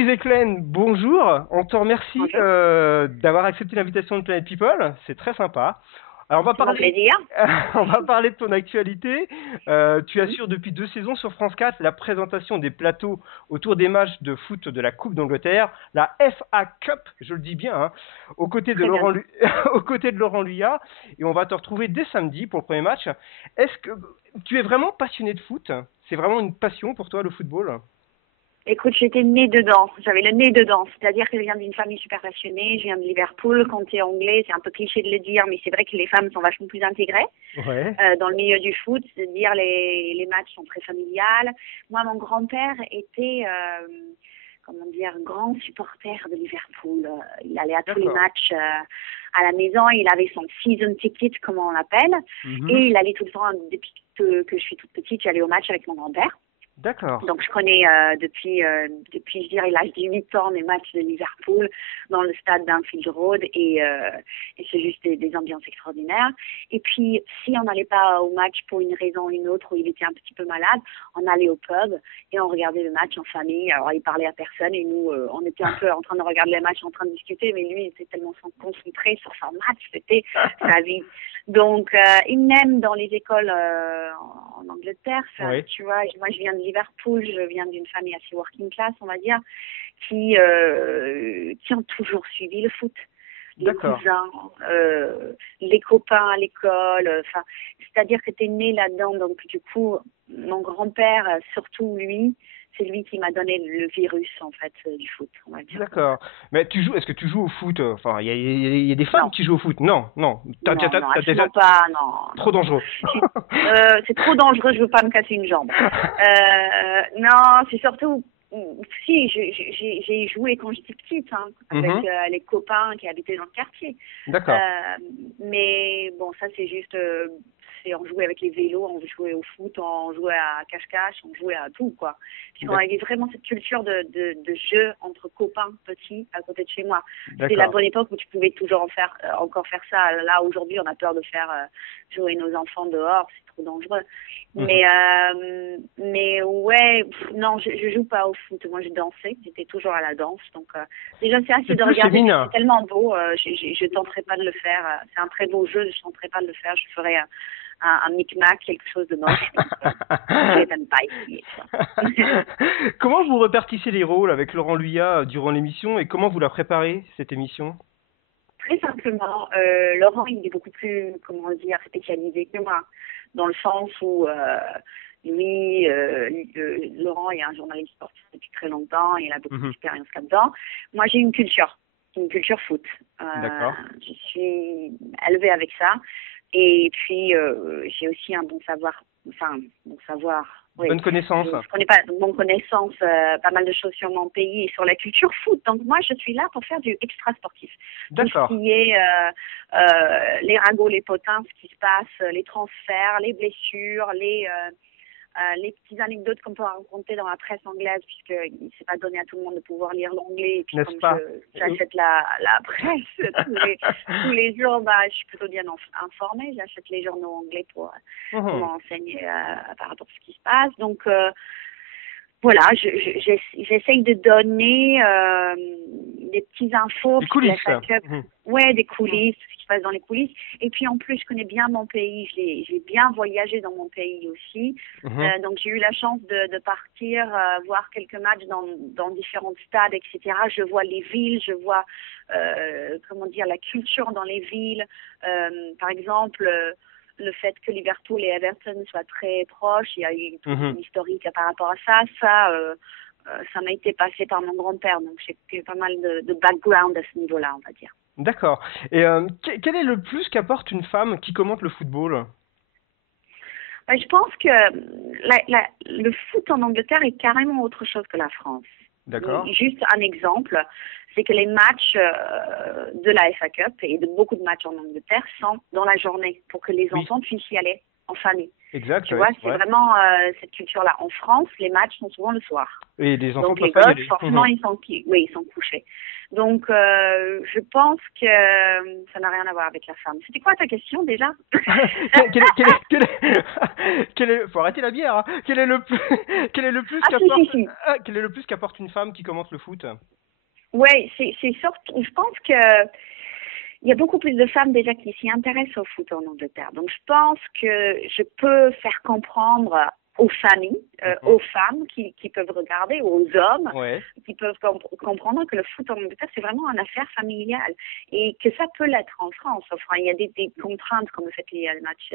Louise Eklen, bonjour. On te remercie Bonjour, d'avoir accepté l'invitation de Planet People. C'est très sympa. Alors, c'est mon plaisir. on va parler de ton actualité. Tu Mhm. assures depuis 2 saisons sur France 4 la présentation des plateaux autour des matchs de foot de la Coupe d'Angleterre, la FA Cup, je le dis bien, hein, aux côtés de Très bien. aux côtés de Laurent Luyat. Et on va te retrouver dès samedi pour le premier match. Est-ce que tu es vraiment passionné de foot? C'est vraiment une passion pour toi, le football? Écoute, j'étais née dedans. J'avais le nez dedans. C'est-à-dire que je viens d'une famille super passionnée. Je viens de Liverpool. Quand tu es anglais, c'est un peu cliché de le dire, mais c'est vrai que les femmes sont vachement plus intégrées Ouais. dans le milieu du foot. C'est-à-dire les matchs sont très familiales. Moi, mon grand-père était, comment dire, grand supporter de Liverpool. Il allait à tous les D'accord. matchs à la maison. Il avait son season ticket, comme on l'appelle. Mhm. Et il allait tout le temps, depuis que je suis toute petite, j'allais au match avec mon grand-père. D'accord. Donc, je connais depuis, je dirais, l'âge de 8 ans, les matchs de Liverpool dans le stade d'Anfield Road et c'est juste des ambiances extraordinaires. Et puis, si on n'allait pas au match pour une raison ou une autre, où il était un petit peu malade, on allait au pub et on regardait le match en famille. Alors, il parlait à personne et nous, on était un peu en train de regarder le match, en train de discuter, mais lui, il était tellement concentré sur son match, c'était sa vie. Donc, il même dans les écoles en Angleterre. Ça, Oui. tu vois, moi, je viens de Liverpool, je viens d'une famille assez working class, on va dire, qui ont toujours suivi le foot. Les D'accord. cousins, les copains à l'école, enfin, c'est-à-dire que tu es né là-dedans. Donc, du coup, mon grand-père, surtout lui, c'est lui qui m'a donné le virus, en fait, du foot, on va dire comme ça. D'accord. Mais est-ce que tu joues au foot? Enfin, il y a des femmes Non. qui jouent au foot. Non, non. Non, non, T'as déjà absolument pas. Non, trop non, non. dangereux. C'est trop dangereux, je veux pas me casser une jambe. Non, c'est surtout, si, j'ai joué quand j'étais petite, hein, avec Mhm. les copains qui habitaient dans le quartier. D'accord. Euh, mais bon, ça c'est juste, on jouait avec les vélos, on jouait au foot, on jouait à cache-cache, on jouait à tout, quoi. Puisqu'on D'ac- avait vraiment cette culture de jeu entre copains petits à côté de chez moi. C'était la D'accord. bonne époque où tu pouvais toujours encore faire ça. Là, aujourd'hui, on a peur de faire jouer nos enfants dehors, c'est trop dangereux. Mhm. Mais ouais, non, je joue pas au foot. Moi, je dansais, j'étais toujours à la danse. Donc, déjà, c'est C'est assez de plus regarder, puis c'est féminin. tellement beau. Je tenterai pas de le faire. C'est un très beau jeu, je tenterai pas de le faire. Je ferai un micmac, quelque chose de moche. Je vais même pas essayer, quoi. Comment vous répartissez les rôles avec Laurent Luyat durant l'émission et comment vous la préparez, cette émission? Très simplement, Laurent, il est beaucoup plus, comment dire, spécialisé que moi, dans le sens où Laurent est un journaliste sportif depuis très longtemps, il a beaucoup Mhm. d'expérience là-dedans. Moi, j'ai une culture foot. D'accord. Je suis élevée avec ça. Et puis, j'ai aussi un bon savoir, oui. Bonne connaissance. Je connais pas de bonne connaissance, pas mal de choses sur mon pays et sur la culture foot. Donc, moi, je suis là pour faire du extra sportif. Tout ce D'accord. qui est les ragots, les potins, ce qui se passe, les transferts, les blessures, les petites anecdotes qu'on peut raconter dans la presse anglaise, puisqu'il ne s'est pas donné à tout le monde de pouvoir lire l'anglais. Et puis N'est-ce comme pas? j'achète la presse tous les jours, bah, je suis plutôt bien informée. J'achète les journaux anglais pour Mhm. m'enseigner par rapport à ce qui se passe. Donc, voilà, j'essaye de donner des petites infos, Les puisque la coulisses. FA Cup, Mhm. ouais, des coulisses, ce qui se passe dans les coulisses. Et puis en plus, je connais bien mon pays, j'ai bien voyagé dans mon pays aussi. Mhm. Donc j'ai eu la chance de partir voir quelques matchs dans différents stades, etc. Je vois les villes, je vois, comment dire, la culture dans les villes. Par exemple, le fait que Liverpool et Everton soient très proches, il y a eu toute Mhm. une historique par rapport à ça. Ça m'a été passé par mon grand-père, donc j'ai pas mal de background à ce niveau-là, on va dire. D'accord. Et quel est le plus qu'apporte une femme qui commente le football? Je pense que le foot en Angleterre est carrément autre chose que la France. D'accord. Juste un exemple, c'est que les matchs de la FA Cup et de beaucoup de matchs en Angleterre sont dans la journée pour que les Oui. enfants puissent y aller en famille. Exact, Tu oui, vois, c'est c'est vrai. vraiment cette culture-là. En France, les matchs sont souvent le soir. Et les enfants Donc les peuvent pas y gosses, aller. forcément, Mhm. ils sont couchés. Donc je pense que ça n'a rien à voir avec la femme. C'était quoi ta question déjà? Quel est faut arrêter la bière, hein. Quel est le plus, quel est le plus Ah, si. quel est le plus qu'apporte une femme qui commente le foot? Ouais, c'est surtout, je pense que il y a beaucoup plus de femmes déjà qui s'y intéressent au foot en Angleterre. Donc, je pense que je peux faire comprendre aux familles, aux femmes qui peuvent regarder, aux hommes Ouais. qui peuvent comprendre que le foot en Angleterre, c'est vraiment une affaire familiale et que ça peut l'être en France. Enfin, il y a des contraintes comme le fait qu'il y a le match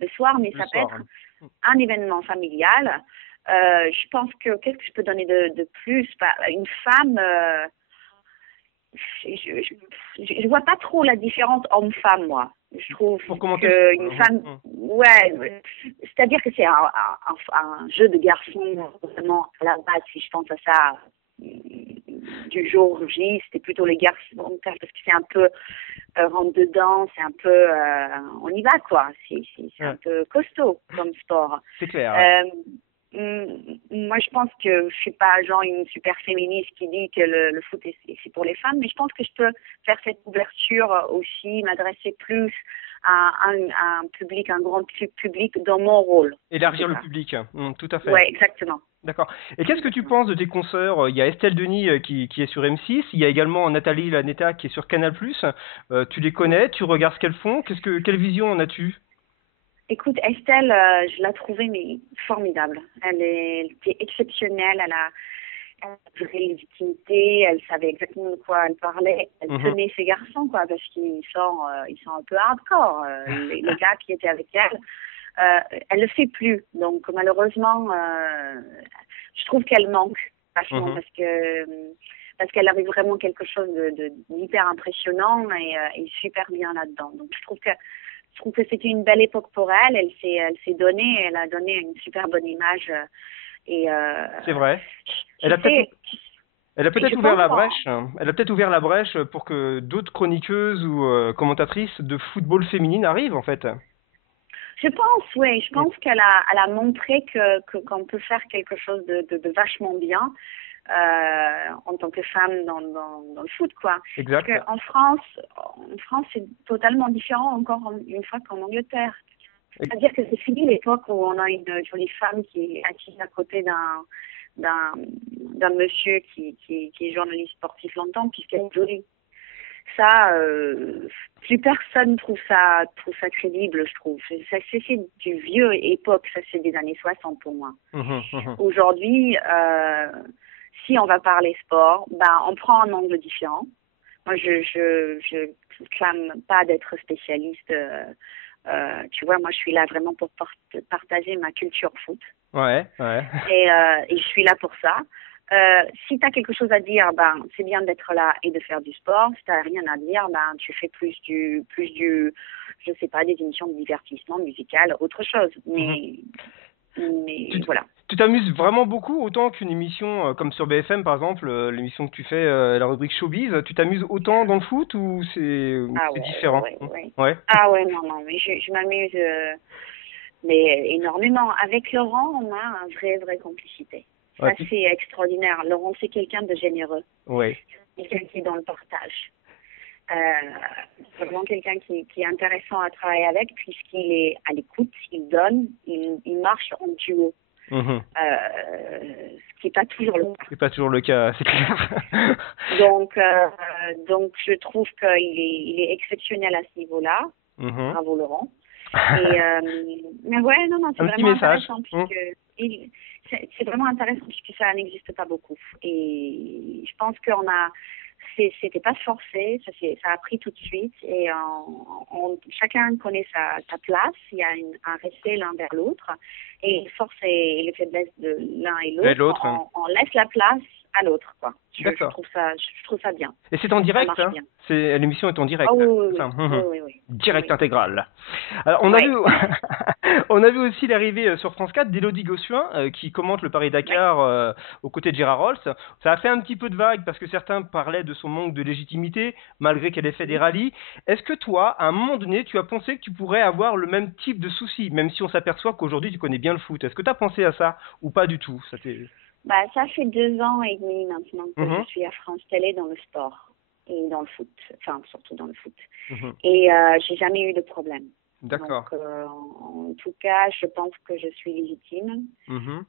le soir, mais Le ça peut soir. être un événement familial. Je pense que qu'est-ce que je peux donner de plus? Bah, une femme... je vois pas trop la différence homme-femme, moi. Je trouve Pour commenter le qu'une foot. femme, ouais, c'est-à-dire que c'est un jeu de garçon, vraiment, à la base, si je pense à ça, du jour J, c'était plutôt les garçons, parce que c'est un peu rentre dedans, c'est un peu, on y va, quoi. C'est un peu costaud comme sport. C'est clair. Ouais. Moi, je pense que je suis pas genre une super féministe qui dit que le foot c'est pour les femmes, mais je pense que je peux faire cette ouverture aussi, m'adresser plus à un public, un grand public dans mon rôle. Élargir le public. Tout à fait. Ouais, exactement. D'accord. Et qu'est-ce que tu penses de tes consoeurs? Il y a Estelle Denis qui est sur M6, il y a également Nathalie Lanetta qui est sur Canal+. Tu les connais, tu regardes ce qu'elles font, quelle vision en as-tu? Écoute, Estelle, je l'ai trouvée mais formidable. Elle était exceptionnelle, elle a une vraie légitimité, elle savait exactement de quoi elle parlait, elle tenait ses garçons, quoi, parce qu'ils sont un peu hardcore, les gars qui étaient avec elle. Elle le fait plus, donc malheureusement, je trouve qu'elle manque vachement parce qu'elle avait vraiment quelque chose d'hyper impressionnant et super bien là-dedans. Donc je trouve que c'était une belle époque pour elle. Elle s'est donnée, elle a donné une super bonne image. C'est vrai. Elle a peut-être ouvert la brèche. Elle a peut-être ouvert la brèche pour que d'autres chroniqueuses ou commentatrices de football féminine arrivent en fait. Je pense, oui. Je pense qu'elle a montré qu'on peut faire quelque chose de vachement bien en tant que femme dans le foot, quoi. Exact. Parce qu'en France, c'est totalement différent encore une fois qu'en Angleterre. C'est-à-dire que c'est fini l'époque où on a une jolie femme qui est assise à côté d'un monsieur qui est journaliste sportif longtemps puisqu'elle est jolie. Ça, plus personne trouve ça crédible, je trouve. Ça, c'est du vieux époque, ça c'est des années 60 pour moi. Aujourd'hui, si on va parler sport, on prend un angle différent. Moi, je clame pas d'être spécialiste. Tu vois, moi, je suis là vraiment pour partager ma culture foot. Ouais. Et je suis là pour ça. Si tu as quelque chose à dire, c'est bien d'être là et de faire du sport. Si tu n'as rien à dire, tu fais plus du, je sais pas, des émissions de divertissement musical, autre chose. Mais voilà. Tu t'amuses vraiment beaucoup, autant qu'une émission comme sur BFM par exemple, l'émission que tu fais, la rubrique Showbiz, tu t'amuses autant dans le foot ou c'est différent? Ouais. Ah ouais, non, mais je m'amuse mais énormément. Avec Laurent, on a une vraie complicité. Ça, c'est extraordinaire. Laurent, c'est quelqu'un de généreux. Oui. Quelqu'un qui est dans le partage. C'est vraiment quelqu'un qui est intéressant à travailler avec puisqu'il est à l'écoute, il donne, il marche en duo. Ce qui n'est pas toujours le cas. C'est pas toujours le cas, c'est clair. donc, je trouve qu'il est exceptionnel à ce niveau-là. Bravo Laurent. Mais ouais, non, c'est vraiment intéressant puisque c'est vraiment intéressant puisque ça n'existe pas beaucoup. Et je pense c'était pas forcé, ça a pris tout de suite et chacun connaît sa place, il y a un respect l'un vers l'autre et les forces et les faiblesses de l'un et l'autre, on laisse la place à l'autre, quoi. Je trouve ça bien. Et c'est en direct, hein? L'émission est en direct. Oui. Direct intégral. Alors, on a vu aussi l'arrivée sur France 4 d'Élodie Gossuin qui commente le Paris-Dakar aux côtés de Gérard Rolls. Ça a fait un petit peu de vague parce que certains parlaient de son manque de légitimité malgré qu'elle ait fait des rallyes. Est-ce que toi, à un moment donné, tu as pensé que tu pourrais avoir le même type de soucis, même si on s'aperçoit qu'aujourd'hui tu connais bien le foot? Est-ce que tu as pensé à ça ou pas du tout? Ça fait 2 ans et demi maintenant que je suis à France Télé dans le sport et dans le foot, enfin surtout dans le foot. Et j'ai jamais eu de problème. D'accord. Donc, en tout cas, je pense que je suis légitime, Mhm.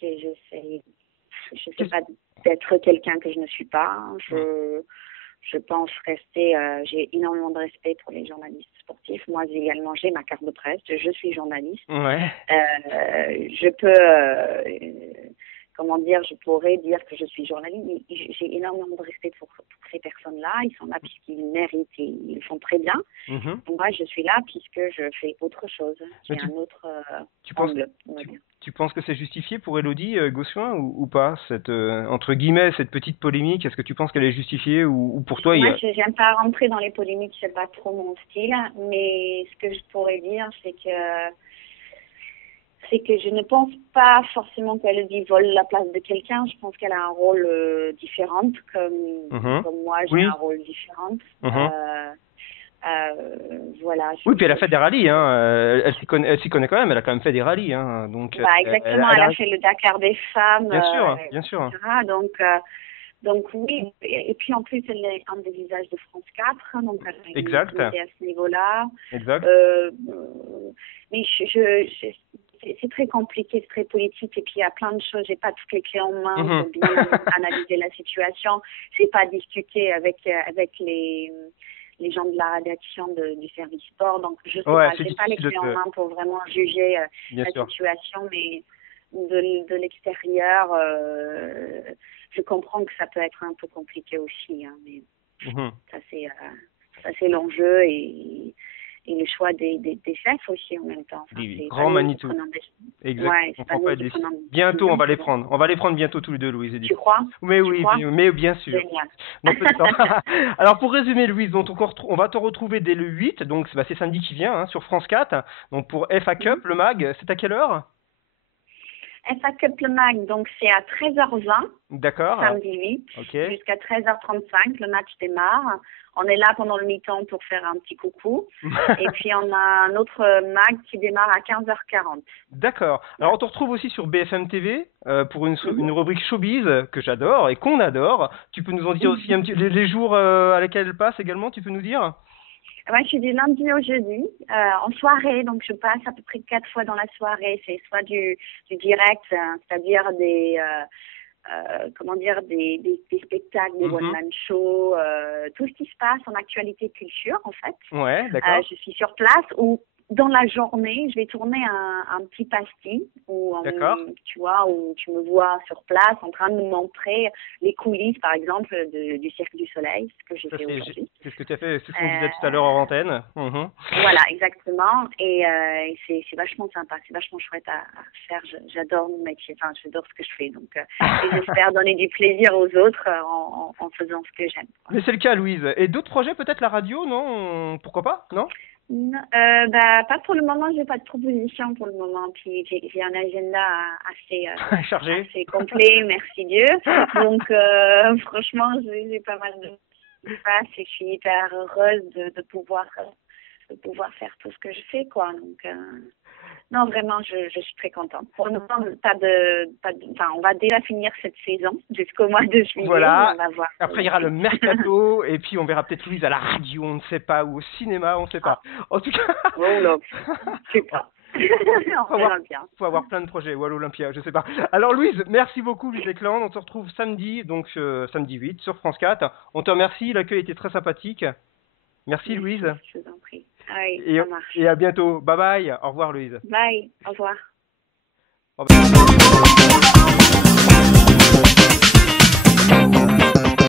que je sais pas d'être quelqu'un que je ne suis pas. Mm. Je pense rester, j'ai énormément de respect pour les journalistes sportifs. Moi également, j'ai ma carte de presse, je suis journaliste. Ouais. Je peux, comment dire, je pourrais dire que je suis journaliste. J'ai énormément de respect pour ces personnes-là. Ils sont là puisqu'ils méritent et ils le font très bien. Mhm. Moi, je suis là puisque je fais autre chose. Mais J'ai un autre tu penses, angle, on va dire. tu penses que c'est justifié pour Élodie Gossuin ou pas, cette, entre guillemets, cette petite polémique? Est-ce que tu penses qu'elle est justifiée ou pour toi, il y Moi, a... je n'aime pas rentrer dans les polémiques, c'est pas trop mon style. Mais ce que je pourrais dire, c'est que je ne pense pas forcément qu'Elodie vole la place de quelqu'un. Je pense qu'elle a un rôle différent, Mhm. comme moi, j'ai Oui. un rôle différent. Mhm. Voilà. Oui, puis elle a fait des rallyes, hein. Elle s'y connaît quand même. Elle a quand même fait des rallyes, hein. Donc, Bah, exactement, elle a fait le Dakar des femmes, bien sûr, bien sûr. etc. Donc oui, et puis en plus, elle est un des visages de France 4, hein, donc elle a une Exact, notoriété à ce niveau-là. exact. Mais c'est très compliqué, c'est très politique, et puis il y a plein de choses, j'ai pas toutes les clés en main Mhm. pour bien analyser la situation. J'ai pas discuté avec les gens de la rédaction du service sport, donc je sais Ouais, pas, c'est j'ai pas les difficile de clés en te... main pour vraiment juger Bien la sûr. situation, mais de l'extérieur, je comprends que ça peut être un peu compliqué aussi, hein, mais Mhm. ça c'est l'enjeu et le choix des chefs aussi en même temps. Enfin, Des c'est pas grands nous qui Manitou. prenons Exact. ouais, On c'est pas prend nous pas qui les prenons des Bientôt, on décisions. va les prendre. On va les prendre bientôt tous les deux, Louise, Edith. Tu crois? Mais Tu oui, crois? mais bien sûr. Génial. Dans peu de temps. Alors, pour résumer, Louise, donc, on va te retrouver dès le 8, donc c'est samedi qui vient, hein, sur France 4. Donc, pour FA Cup, le MAG, c'est à quelle heure? FA Cup Le Mag, donc c'est à 13h20, D'accord. samedi 8, Ok. jusqu'à 13h35, le match démarre. On est là pendant le mi-temps pour faire un petit coucou. Et puis on a un autre mag qui démarre à 15h40. D'accord. Alors, on te retrouve aussi sur BFM TV pour une Mhm. rubrique showbiz que j'adore et qu'on adore. Tu peux nous en dire aussi un petit les jours à lesquels elle passe également, tu peux nous dire? Moi, je suis du lundi au jeudi, en soirée, donc je passe à peu près 4 fois dans la soirée. C'est soit du direct, c'est-à-dire comment dire, des spectacles, des Mhm. one-man shows, tout ce qui se passe en actualité culture, en fait. Ouais, d'accord. Je suis sur place ou dans la journée, je vais tourner un petit pastis où, D'accord. tu vois, où tu me vois sur place en train de me montrer les coulisses, par exemple, du Cirque du Soleil, ce que j'ai Ça, fait aujourd'hui. c'est ce que tu as fait, c'est ce qu'on disait tout à l'heure en antenne. Mhm. Voilà, exactement. Et c'est vachement sympa, c'est vachement chouette à faire. J'adore mon métier, enfin, j'adore ce que je fais. Donc, et j'espère donner du plaisir aux autres en faisant ce que j'aime, quoi. Mais c'est le cas, Louise. Et d'autres projets, peut-être la radio, non? Pourquoi pas? Non? Non, bah, pas pour le moment, j'ai pas de proposition pour le moment. Puis j'ai un agenda Chargé. assez complet, merci Dieu. Donc, franchement, j'ai pas mal de face et je suis hyper heureuse de pouvoir faire tout ce que je fais, quoi. Donc, non, vraiment, je suis très contente. Pour le moment, enfin, on va déjà finir cette saison jusqu'au mois de juillet. Voilà. On va voir. Après, il y aura le mercato, et puis on verra peut-être Louise à la radio, on ne sait pas, ou au cinéma, on ne sait pas. En tout cas. Oh non, je sais pas. On verra bien. Faut avoir plein de projets, ou à l'Olympia, je sais pas. Alors Louise, merci beaucoup Louise Ekland, on se retrouve samedi, donc samedi 8 sur France 4. On te remercie, l'accueil était très sympathique. Merci Louise. Je vous en prie. Ah oui, Et, ça marche. et à bientôt. Bye bye. Au revoir Louise. Bye. Au revoir. Au revoir.